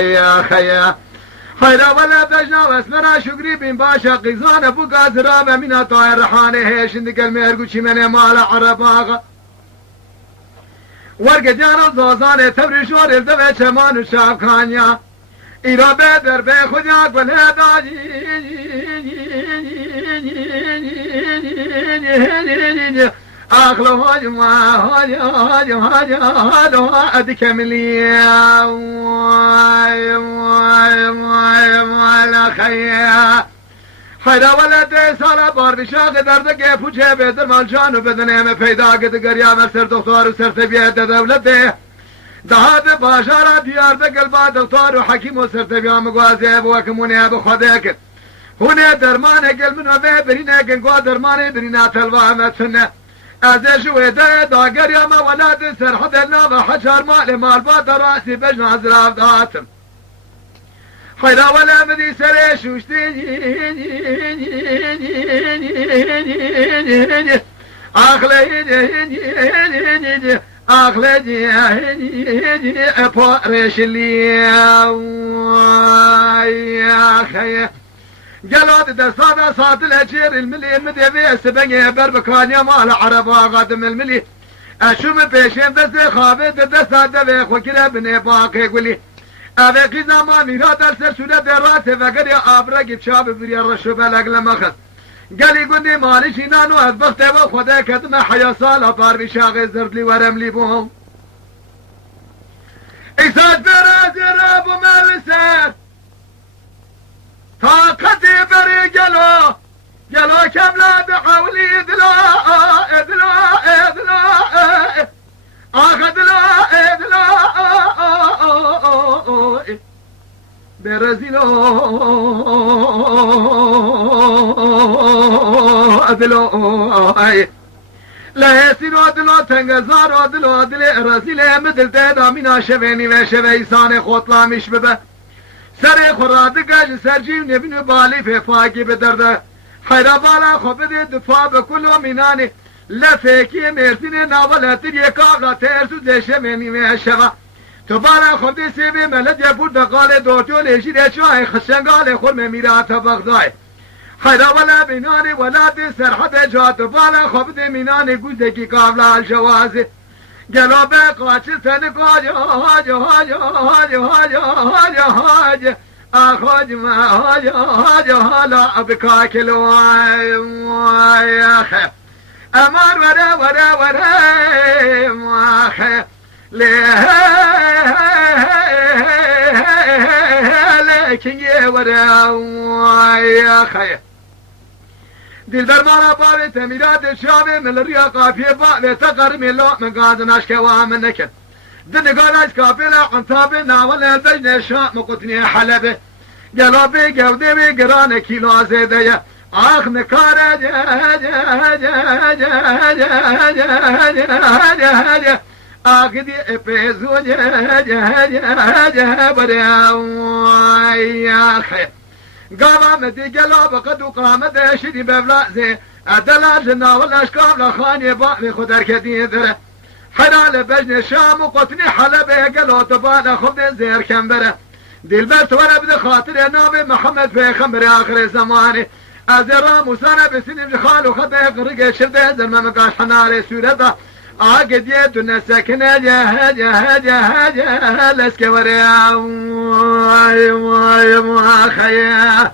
يا خيا خيرا ولا بجنا واسمنا شكري بن باشا قيزان ابو قادر من طاير رحانه هيش اندق الميرقو من مال عرباغ ورق جانا زوزان تبري شور الدفع شمان الشعب كانيا إيرا بدر بي خدياك والهداجي أخلو هاجم أدك مليا واي خيا خيرا ولد سالا بار بشاق دردك فوجه بدر مالجان وبدنه ما پیدا قد قريا سر دكتور وسر تبيه دولته دهاد باشارا ديارده قلبا دكتور وحكيم وسر تبيه مغازه وكمونه بخدك هنا درمانه قلبنا برينا قنقوا درمانه برينا تلوه متسنه از جويده دا قريا ما ولاد سر حدنا وحجر مال باد راسي بجنا زراف داتم خيرا ولا مدي سريش وشتي أخلي أبورش لي يا خي قالوا دسادة صاد الأجير الملي مدي سبني بربكان يا مال عربا قادم الملي أشوم بيشين بس خابد دسادة بيخو كلا بني باقي يقولي أبقي زمان ميراد السر سنة دراسة فقر يا أبرق شاب بريا الرشوب الأقل مخص قال يقولني ماليش نانو أذبخت وخدا كدم حيا صالة طار بشاغي زرد لي ورملي بهم إساج براد رابو مالسر طاقتي بري قالوا كم لا بحولي إدلا أخذ لا برزيلو أدلو لا يسيرو أدلو تنگزارو أدلو رزيلة مدل تيدا منا شبيني وشبه إسان خوطلا مش ببه سر خرادقاج سرجيو نبنو بالي في فاقي بدرده حيرا بالا خبده دفاع بكلو مناني لفاكي مرسيني ناولتر يكاغا ترسو لشميني وشبه تو بالا خبده سيبه ملد يبور دقال دوتو لشيره چاه خشنگال خرم ميرات بغداي خيرا ولا بناني ولا دي سرحد جات بالا خبده مناني گوزكي قابلا الجوازي قالوا بقاش سنك هاج أخوج ما هاج هلا بكاك الواي يا أخي أمار ورا ما أخي لكن ورا يا أخي دلبر مالا باوی تمیرات شاوی من ریا قافیه باوی تقر میلو من قادناش كوام نكن دنقالاش كافيلا عنتابي ناول البجن شاء مقتني حلبه قلبي قودي بقران كيلو زيدية آخ نكارة آخدي ابيزو يا خير قام مدي قلب قد وقامت شدي ببلازي أدلا جنا ولا أشكال لخاني بامي خدر كديدره حلال بجن الشام وقتني حلبه قالوا تبانا خبز زير كمبره دي البس وانا بدي خاطر نابي محمد في خمر آخر زماني أزرا موسانا بسنين جخال وخده قرق شده زلما مقاش حناري سورته عقد يد النساكنة جهد لسك وريا واي خيا